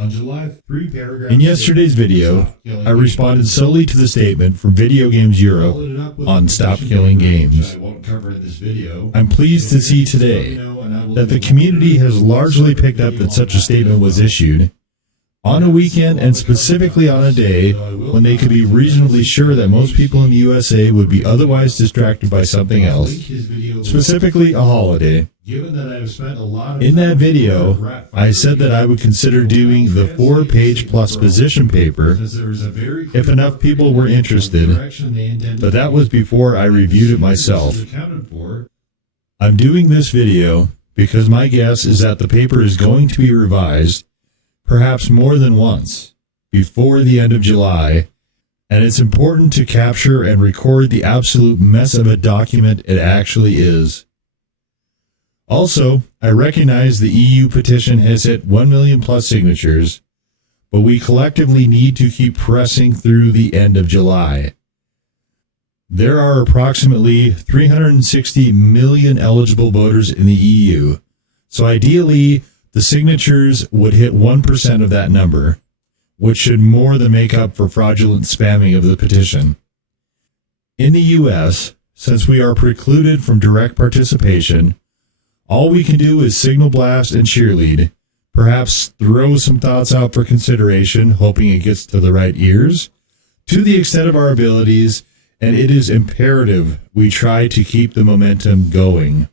In yesterday's video, I responded solely to the statement from Video Games Europe on Stop Killing Games. I'm pleased to see today that the community has largely picked up that such a statement was issued on a weekend and specifically on a day when they could be reasonably sure that most people in the USA would be otherwise distracted by something else, specifically a holiday. In that video, I said that I would consider doing the 4-page plus position paper if enough people were interested, but that was before I reviewed it myself. I'm doing this video because my guess is that the paper is going to be revised perhaps more than once, before the end of July, and it's important to capture and record the absolute mess of a document it actually is. Also, I recognize the EU petition has hit 1 million plus signatures, but we collectively need to keep pressing through the end of July. There are approximately 360 million eligible voters in the EU, so ideally, the signatures would hit 1% of that number, which should more than make up for fraudulent spamming of the petition. In the U.S., since we are precluded from direct participation, all we can do is signal blast and cheerlead, perhaps throw some thoughts out for consideration, hoping it gets to the right ears, to the extent of our abilities, and it is imperative we try to keep the momentum going.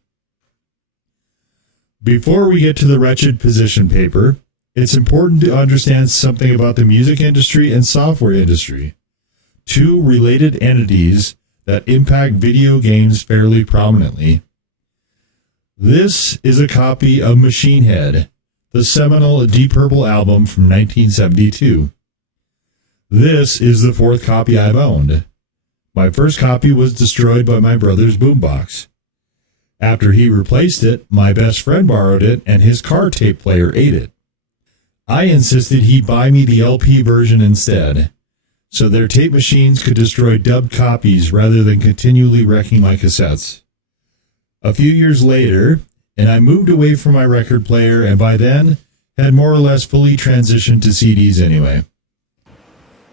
Before we get to the wretched position paper, it's important to understand something about the music industry and software industry, two related entities that impact video games fairly prominently. This is a copy of Machine Head, the seminal Deep Purple album from 1972. This is the fourth copy I've owned. My first copy was destroyed by my brother's boombox. After he replaced it, my best friend borrowed it, and his car tape player ate it. I insisted he buy me the LP version instead, so their tape machines could destroy dubbed copies rather than continually wrecking my cassettes. A few years later, and I moved away from my record player, and by then, had more or less fully transitioned to CDs anyway.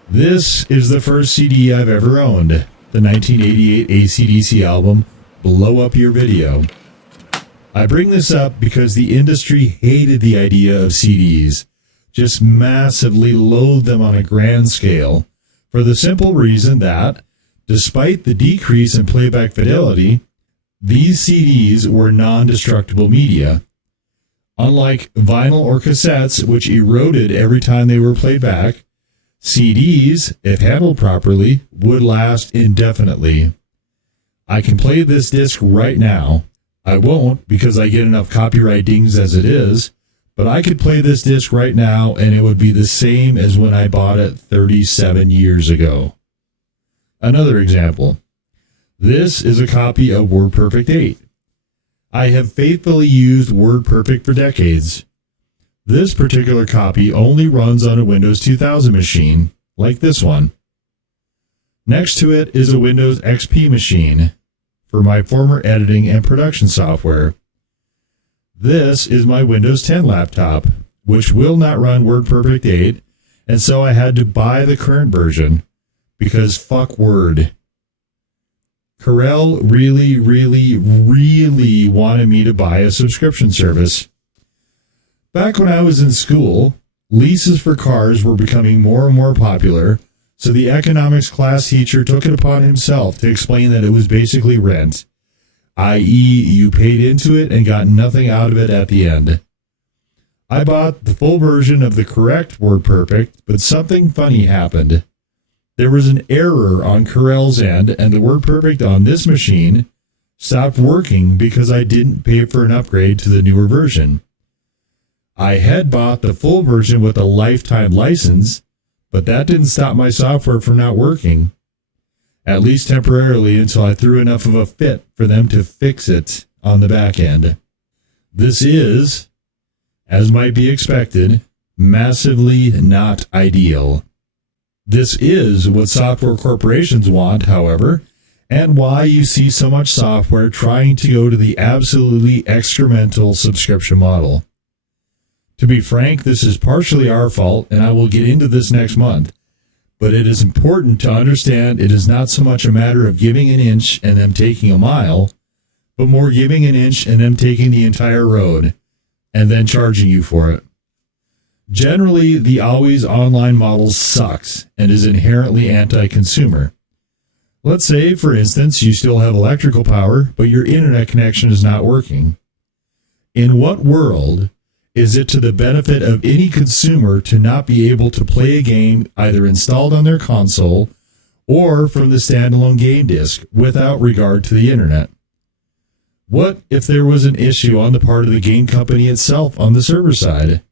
This is the first CD I've ever owned, the 1988 AC/DC album, Blow Up Your Video. I bring this up because the industry hated the idea of CDs, just massively loathed them on a grand scale, for the simple reason that, despite the decrease in playback fidelity, these CDs were non-destructible media. Unlike vinyl or cassettes, which eroded every time they were played back, CDs, if handled properly, would last indefinitely. I can play this disc right now. I won't because I get enough copyright dings as it is, but I could play this disc right now and it would be the same as when I bought it 37 years ago. Another example. This is a copy of WordPerfect 8. I have faithfully used WordPerfect for decades. This particular copy only runs on a Windows 2000 machine, like this one. Next to it is a Windows XP machine for my former editing and production software. This is my Windows 10 laptop, which will not run WordPerfect 8, and so I had to buy the current version, because fuck Word. Corel really wanted me to buy a subscription service. Back when I was in school, leases for cars were becoming more and more popular, so the economics class teacher took it upon himself to explain that it was basically rent, i.e. you paid into it and got nothing out of it at the end. I bought the full version of the correct WordPerfect, but something funny happened. There was an error on Corel's end, and the WordPerfect on this machine stopped working because I didn't pay for an upgrade to the newer version. I had bought the full version with a lifetime license, but that didn't stop my software from not working, at least temporarily until I threw enough of a fit for them to fix it on the back end. This is, as might be expected, massively not ideal. This is what software corporations want, however, and why you see so much software trying to go to the absolutely excremental subscription model. To be frank, this is partially our fault, and I will get into this next month. But it is important to understand it is not so much a matter of giving an inch and them taking a mile, but more giving an inch and them taking the entire road, and then charging you for it. Generally, the always online model sucks and is inherently anti-consumer. Let's say, for instance, you still have electrical power, but your internet connection is not working. In what world is it to the benefit of any consumer to not be able to play a game either installed on their console or from the standalone game disc without regard to the internet? What if there was an issue on the part of the game company itself on the server side?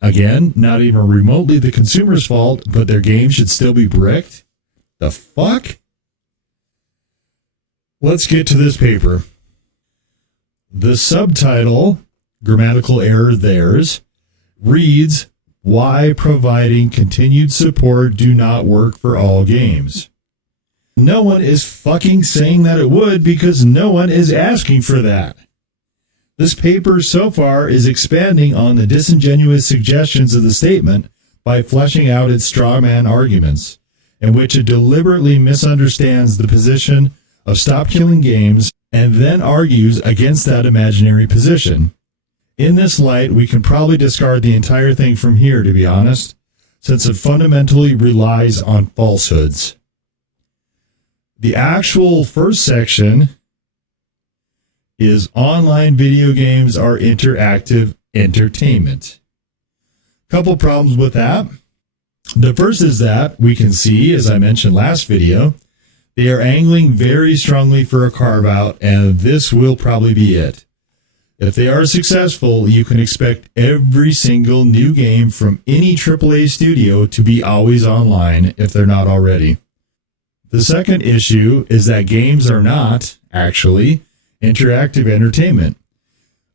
Again, not even remotely the consumer's fault, but their game should still be bricked? The fuck? Let's get to this paper. The subtitle, grammatical error theirs, reads, "Why providing continued support do not work for all games." No one is fucking saying that it would because no one is asking for that. This paper so far is expanding on the disingenuous suggestions of the statement by fleshing out its straw man arguments, in which it deliberately misunderstands the position of stop killing games and then argues against that imaginary position. In this light, we can probably discard the entire thing from here, to be honest, since it fundamentally relies on falsehoods. The actual first section is online video games are interactive entertainment. Couple problems with that. The first is that we can see, as I mentioned last video, they are angling very strongly for a carve-out, and this will probably be it. If they are successful, you can expect every single new game from any AAA studio to be always online if they're not already. The second issue is that games are not, actually, interactive entertainment.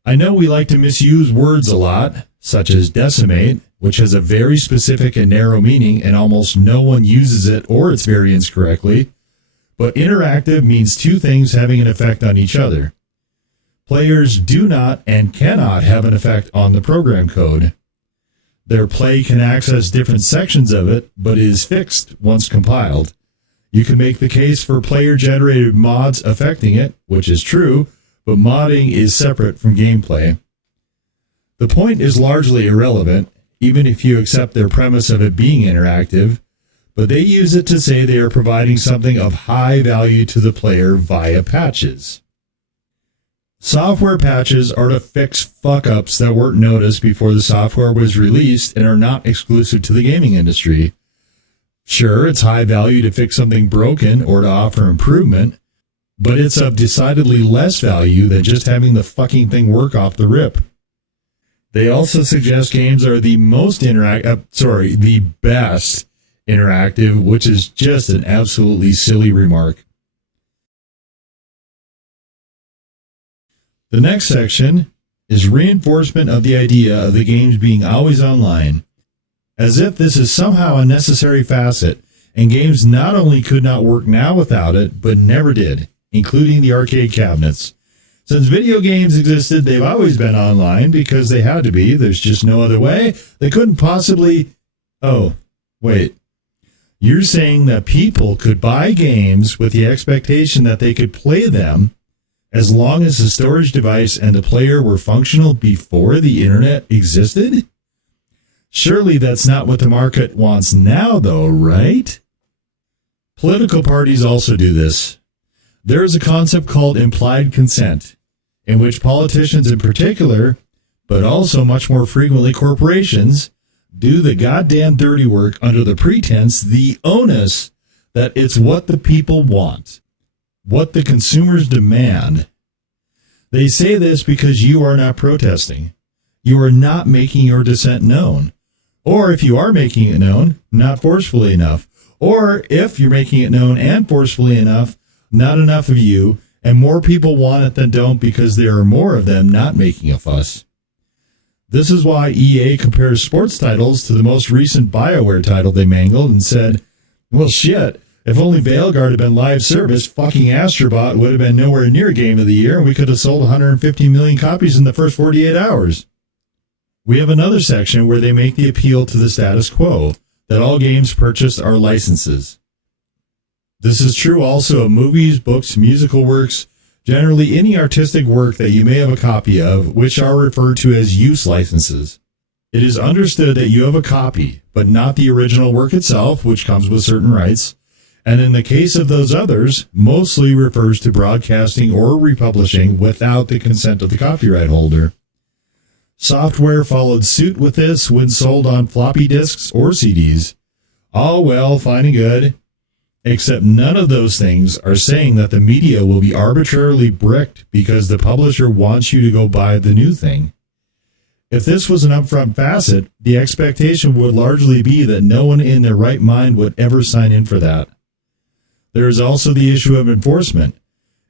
I know we like to misuse words a lot, such as decimate, which has a very specific and narrow meaning and almost no one uses it or its variants correctly, but interactive means two things having an effect on each other. Players do not and cannot have an effect on the program code. Their play can access different sections of it, but is fixed once compiled. You can make the case for player-generated mods affecting it, which is true, but modding is separate from gameplay. The point is largely irrelevant, even if you accept their premise of it being interactive, but they use it to say they are providing something of high value to the player via patches. Software patches are to fix fuck-ups that weren't noticed before the software was released and are not exclusive to the gaming industry. Sure, it's high value to fix something broken or to offer improvement, but it's of decidedly less value than just having the fucking thing work off the rip. They also suggest games are the best interactive, which is just an absolutely silly remark. The next section is reinforcement of the idea of the games being always online, as if this is somehow a necessary facet, and games not only could not work now without it, but never did, including the arcade cabinets. Since video games existed, they've always been online because they had to be. There's just no other way. They couldn't possibly... Oh, wait. You're saying that people could buy games with the expectation that they could play them as long as the storage device and the player were functional before the internet existed? Surely that's not what the market wants now, though, right? Political parties also do this. There is a concept called implied consent, in which politicians in particular, but also much more frequently corporations, do the goddamn dirty work under the pretense, the onus, that it's what the people want, what the consumers demand. They say this because you are not protesting. You are not making your dissent known. Or if you are making it known, not forcefully enough. Or if you're making it known and forcefully enough, not enough of you, and more people want it than don't because there are more of them not making a fuss. This is why EA compares sports titles to the most recent BioWare title they mangled and said, well shit, if only Veilguard had been live service, fucking Astrobot would have been nowhere near Game of the Year and we could have sold 150 million copies in the first 48 hours. We have another section where they make the appeal to the status quo, that all games purchased are licenses. This is true also of movies, books, musical works, generally any artistic work that you may have a copy of, which are referred to as use licenses. It is understood that you have a copy, but not the original work itself, which comes with certain rights, and in the case of those others, mostly refers to broadcasting or republishing without the consent of the copyright holder. Software followed suit with this when sold on floppy disks or CDs. All well, fine and good, except none of those things are saying that the media will be arbitrarily bricked because the publisher wants you to go buy the new thing. If this was an upfront facet, the expectation would largely be that no one in their right mind would ever sign in for that. There is also the issue of enforcement.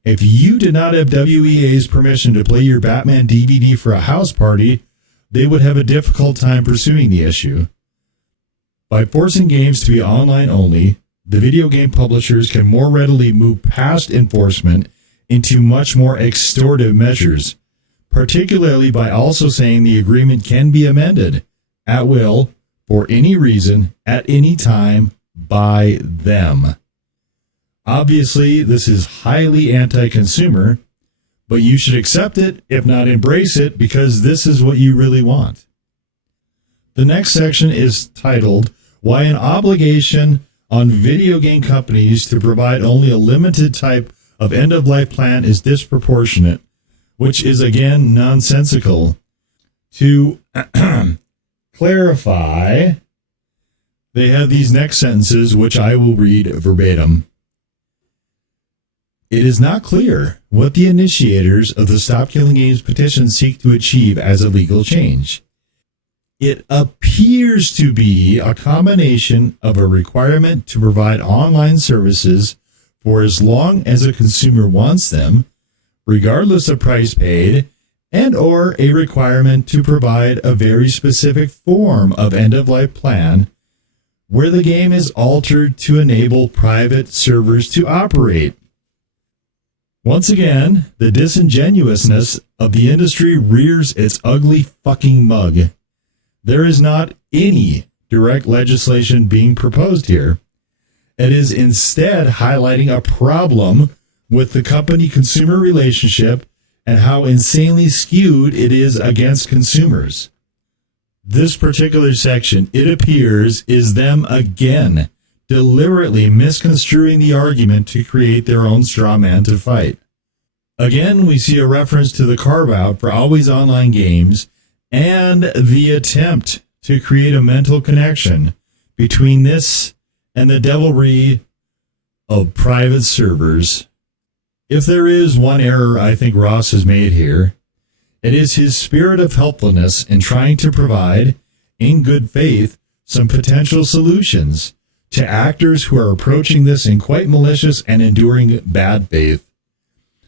If you did not have WEA's permission to play your Batman DVD for a house party, they would have a difficult time pursuing the issue. By forcing games to be online only, the video game publishers can more readily move past enforcement into much more extortive measures, particularly by also saying the agreement can be amended at will, for any reason, at any time, by them. Obviously, this is highly anti-consumer, but you should accept it, if not embrace it, because this is what you really want. The next section is titled, Why an Obligation on Video Game Companies to Provide Only a Limited Type of End-of-Life Plan is Disproportionate, which is again nonsensical. To clarify, they have these next sentences, which I will read verbatim. It is not clear what the initiators of the Stop Killing Games petition seek to achieve as a legal change. It appears to be a combination of a requirement to provide online services for as long as a consumer wants them, regardless of price paid, and or a requirement to provide a very specific form of end-of-life plan where the game is altered to enable private servers to operate. Once again, the disingenuousness of the industry rears its ugly fucking mug. There is not any direct legislation being proposed here. It is instead highlighting a problem with the company-consumer relationship and how insanely skewed it is against consumers. This particular section, it appears, is them again deliberately misconstruing the argument to create their own straw man to fight. Again, we see a reference to the carve-out for always online games and the attempt to create a mental connection between this and the devilry of private servers. If there is one error I think Ross has made here, it is his spirit of helpfulness in trying to provide, in good faith, some potential solutions to actors who are approaching this in quite malicious and enduring bad faith.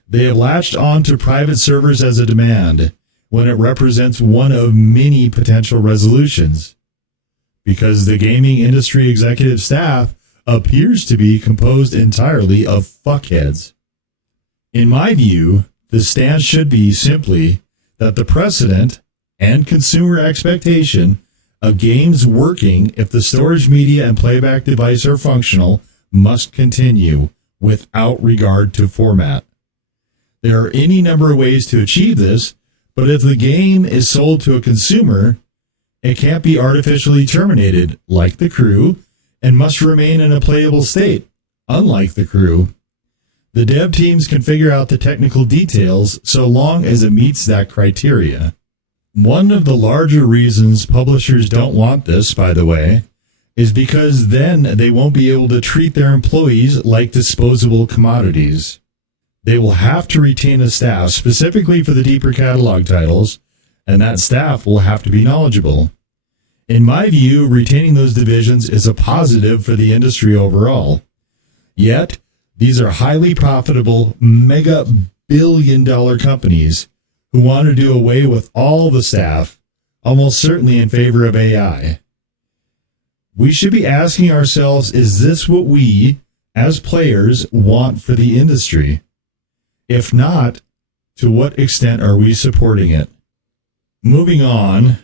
They have latched on to private servers as a demand when it represents one of many potential resolutions, because the gaming industry executive staff appears to be composed entirely of fuckheads. In my view, the stance should be simply that the precedent and consumer expectation of games working if the storage media and playback device are functional must continue without regard to format. There are any number of ways to achieve this, but if the game is sold to a consumer, it can't be artificially terminated, like The Crew, and must remain in a playable state, unlike The Crew. The dev teams can figure out the technical details so long as it meets that criteria. One of the larger reasons publishers don't want this, by the way, is because then they won't be able to treat their employees like disposable commodities. They will have to retain a staff specifically for the deeper catalog titles, and that staff will have to be knowledgeable. In my view, retaining those divisions is a positive for the industry overall. Yet, these are highly profitable, mega billion-dollar companies who want to do away with all the staff, almost certainly in favor of AI. We should be asking ourselves, is this what we, as players, want for the industry? If not, to what extent are we supporting it? Moving on,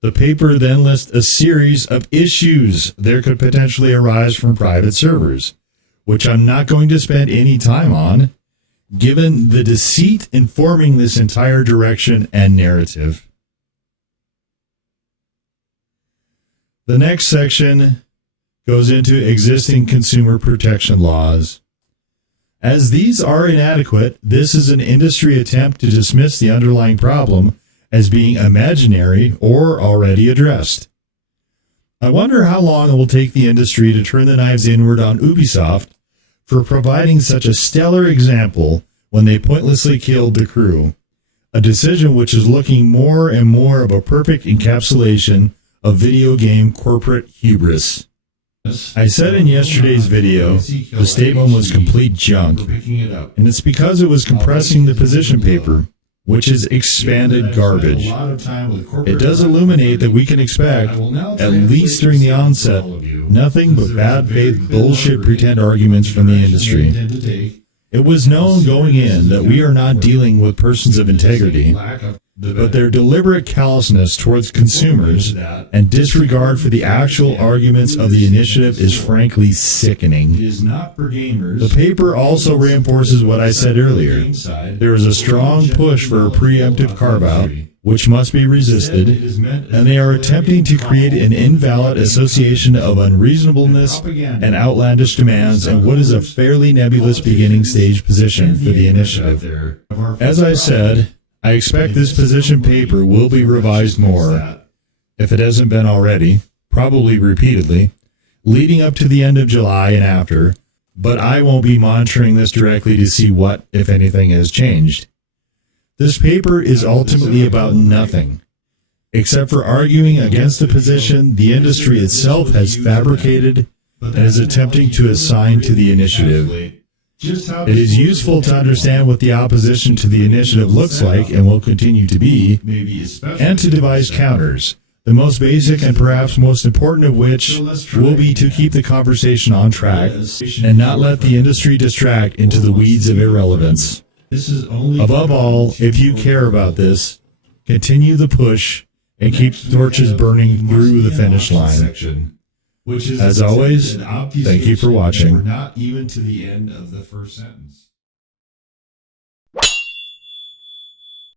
The paper then lists a series of issues there could potentially arise from private servers, which I'm not going to spend any time on, given the deceit informing this entire direction and narrative. The next section goes into existing consumer protection laws. As these are inadequate, this is an industry attempt to dismiss the underlying problem as being imaginary or already addressed. I wonder how long it will take the industry to turn the knives inward on Ubisoft for providing such a stellar example when they pointlessly killed The Crew, a decision which is looking more and more of a perfect encapsulation of video game corporate hubris. I said in yesterday's video, the statement was complete junk, and it's because it was compressing the position paper, which is expanded garbage. It does illuminate that we can expect, at least during the onset, nothing but bad faith bullshit pretend arguments from the industry. It was known going in that we are not dealing with persons of integrity, but their deliberate callousness towards consumers and disregard for the actual arguments of the initiative is frankly sickening. The paper also reinforces what I said earlier. There is a strong push for a preemptive carve-out, which must be resisted, and they are attempting to create an invalid association of unreasonableness and outlandish demands in what is a fairly nebulous beginning stage position for the initiative. As I said, I expect this position paper will be revised more, if it hasn't been already, probably repeatedly, leading up to the end of July and after, but I won't be monitoring this directly to see what, if anything, has changed. This paper is ultimately about nothing, except for arguing against the position the industry itself has fabricated and is attempting to assign to the initiative. It is useful to understand what the opposition to the initiative looks like and will continue to be, and to devise counters, the most basic and perhaps most important of which will be to keep the conversation on track and not let the industry distract into the weeds of irrelevance. Above all, if you care about this, continue the push and keep the torches burning through the finish line. As always, thank you for watching. We're not even to the end of the first sentence.